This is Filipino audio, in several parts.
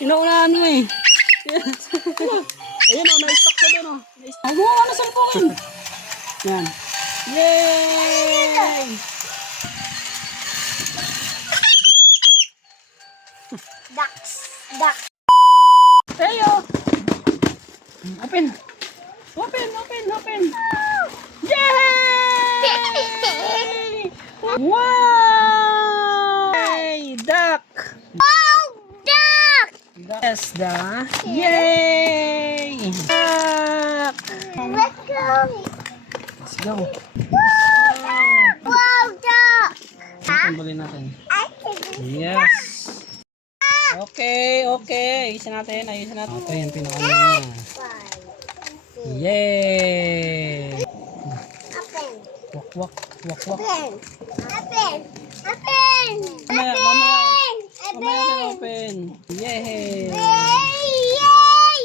Inaunahan mo eh. Ayun o, na-stock ka doon o. Huwag mo ano sa lupukin. Yan. Yay! Ducks. Ducks. Tayo! Open! Open, open, open! Yay! Wow! Duck! Da. Yay! Let's go. Let's go. Wow, duck. Tanggalin natin. Yes. Okay, okay. Ayusin natin, ayusin natin. Ito yung one. Yay! Wak, wak, wak, wak. Open. Open. Open. Mamaya, mamaya. Open. Mamaya na open. Yay! Yay! Yay!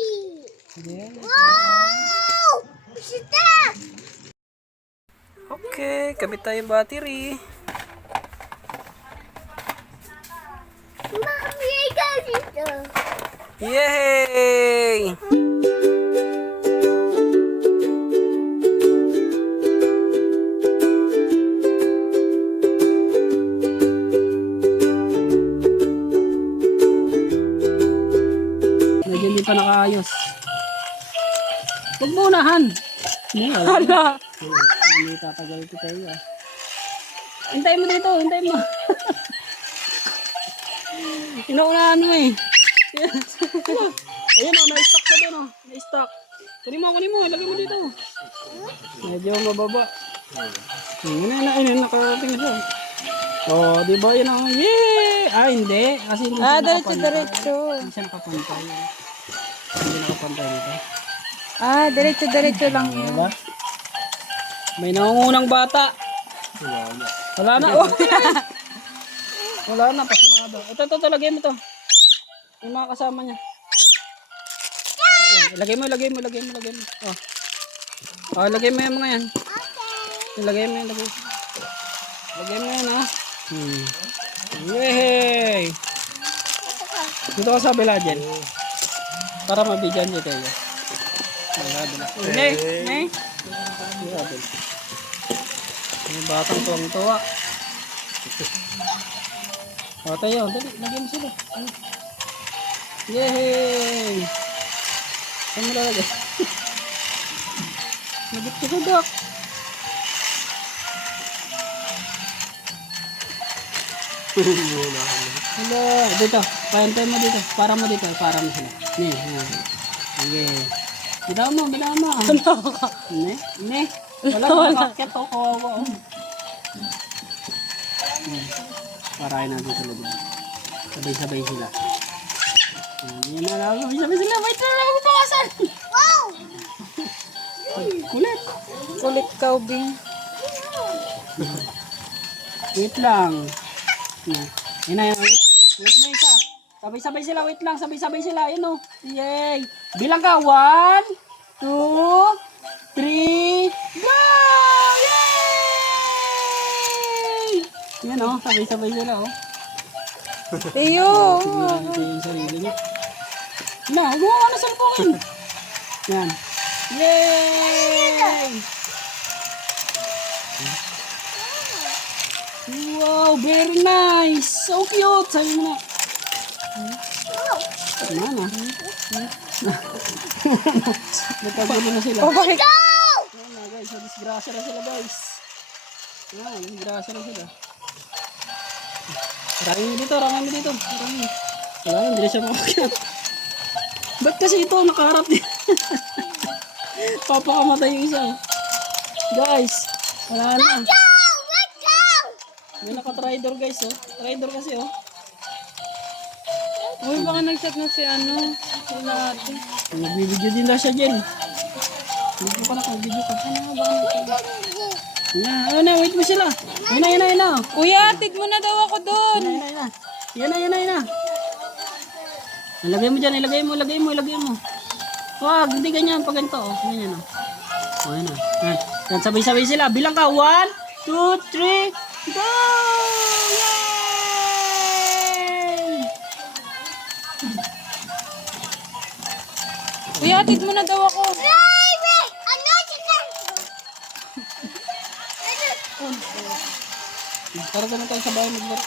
Yes. Wow! Stop! Okay, kabit tayo yung battery. Mommy, I got pa nakaayos. Huwag mo unahan. Hala. Hindi tatagal ito tayo ah. Hintayin mo dito, hintayin mo. Inaunahan mo eh. Ayun o, na-stock ka doon o. Na-stock. Kunin mo, kunin mo. Ilagay mo dito. Medyo mababa. Yun na, yun na, nakarating na siya. Oh, di ba yun ang, yay! Ah, hindi. Kasi hindi Ah, siya diretso, diretso. Hindi siya nakapantay. Hindi nakapantay dito. Ah, diretso, diretso lang yun. Diba? May nangungunang bata. Wala na. Oh. Wala na. Pasmado. Ito, ito, ito. Lagay mo to. Yung mga kasama niya. Ayan, Ilagay mo, ilagay mo, ilagay mo, ilagay mo. Oh. Oh, ilagay mo yung mga yan. Ilagay mo, ilagay mo. Ilagay mo yan, oh. Hmm. Yay! Dito ka sa kabila dyan. Para mabigyan niyo kayo. Wala, wala. Hindi, may. Batang tuwang tuwa. O tayo, dali, lagyan mo sila. Yay! Saan mo lalagay? Nagit ko sa doc. Hello, dito. Pahintay mo dito. Para mo dito. Para mo sila. Ni, yan. Okay. Bidaw mo, bidaw mo. Ne, ne. Wala ko makakit o kawawa. oh. Hmm. Parahin natin sila dito. Sabay-sabay sila. Yan na lang. Sabay-sabay sila. Wait na lang. Bukasan. Wow! Kulit. Kulit ka, Ubing. Wait lang. Yan. Yan na yan. Wait. Wait mo isa. Sabay-sabay sila. Wait lang. Sabay-sabay sila. Yun o. Yay. Bilang ka. One, two, three, go! Yay! Yan o. Sabay-sabay sila o. Iyo. Tingnan sarili niya. Na, mo ka na salpukin. Yan. Yay! Wow, very nice. So cute. Sabi mo na. Ano na? Nagkagulo na sila. Oh, bakit? Ayan na guys, disgrasya na sila guys. Ayan, disgrasya na sila. Rami mo dito, rami mo dito. Rami. Wala, hindi na siya makakyat. Ba't kasi ito nakaharap din? Papakamatay yung isa. Guys, wala na. Go! Let's go! May naka-tridor guys oh. Tridor kasi oh. Uy, baka nag-chat na si ano, si ate. Nagbibideo din na siya dyan. Ka na kung video ka. Ano ba? Yan, ano na, wait mo sila. Yan na, yan na, yan na. Kuya, tig mo na daw ako doon. Yan na, yan na. Yan na, na, na. Ilagay mo dyan, ilagay mo, ilagay mo, ilagay mo. Wag, hindi ganyan pag ganito. Oh. Ganyan oh. Oh, yan oh. Yan. Yan, sabay-sabay sila. Bilang ka. One, two, three, go! Hatid mo na daw ako. Baby! Ano siya? Tara ka na tayo sa bahay maglaro.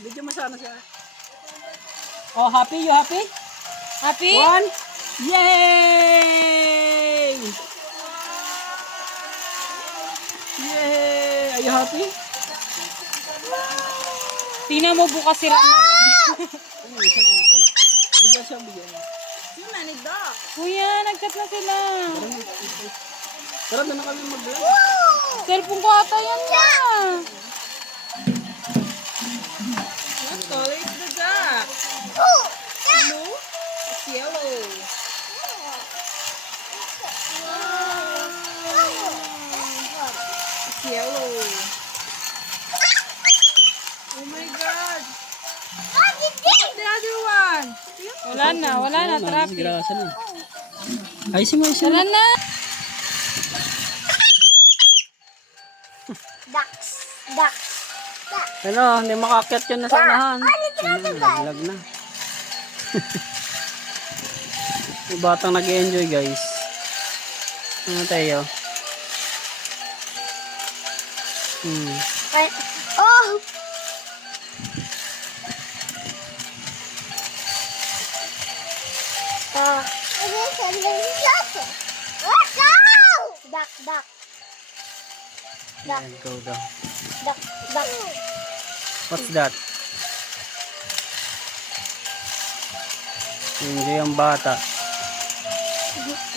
Video mo sana siya. Oh, happy? You happy? Happy? One. Yay! Yay! Are you happy? Tingnan mo bukas si Rama. Isa na pala. Bigyan siya, bigyan. Kuya, nag-chat na sila. Tara, doon na kami mag-vlog. Cellphone ko ata yan na. Wala na, wala na, traffic. Grasa na. Ay, si Moise. Wala na. Ducks. Ducks. Ducks. Ano, hindi makakyat yun na sa unahan. Ano, naglag na. Yung batang nag-enjoy guys. Ano tayo? Hmm. Ay, oh! Let's go! Duck, duck, Ayan, go daw. duck, duck. What's that? Enjoy ang bata.